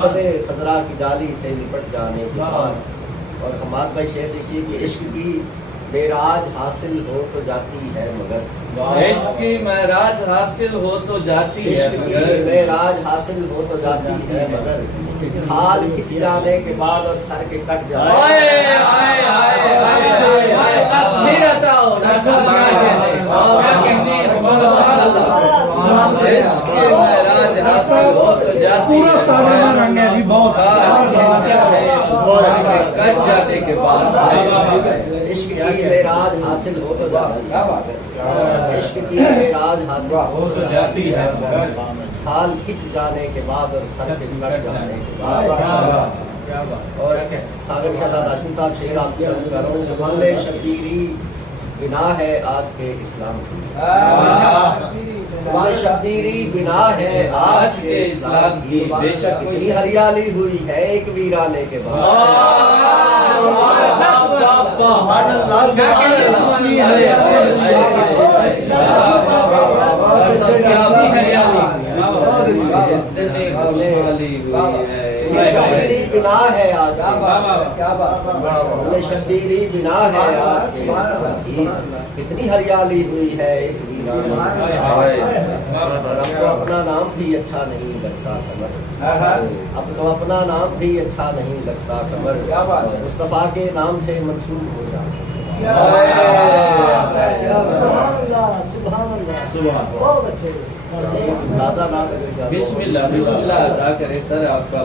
خزرا کی جالی سے لپٹ جانے کے بعد اور حماد بھائی شعر دیکھیے کہ عشق کی معراج حاصل ہو تو جاتی ہے مگر عشق کی معراج حاصل ہو تو جاتی ہے عشق کی معراج حاصل ہو تو جاتی ہے مگر حال کھچ جانے کے بعد اور سر کے کٹ جانے عشق کی معراج حاصل ہو تو جاتی ہے کٹ جانے کے بعد عشق کی معراج حاصل ہو تو جاتی ہے عشق کی معراج حاصل ہو تو جاتی ہے حال کھچ جانے کے بعد اور سر کے کٹ جانے کے بعد اور سابق شہزاد ہاشمی صاحب شعر آپ کی عرض کر رہا ہوں زبان شبیری بنا ہے آج کے اسلام کی زبان شبیری بنا ہے آج کے اسلام کی بے شک اتنی ہریالی ہوئی ہے ایک ویرانے کے بعد بنا ہے آج شبیری بنا ہے آج کتنی ہریالی ہوئی ہے ایک اب تو اپنا نام بھی اچھا نہیں لگتا قمر اب تو اپنا نام بھی اچھا نہیں لگتا قمر مصطفیٰ کے نام سے منسوب ہو جاتا بسم اللہ ادا کرے سر آپ کا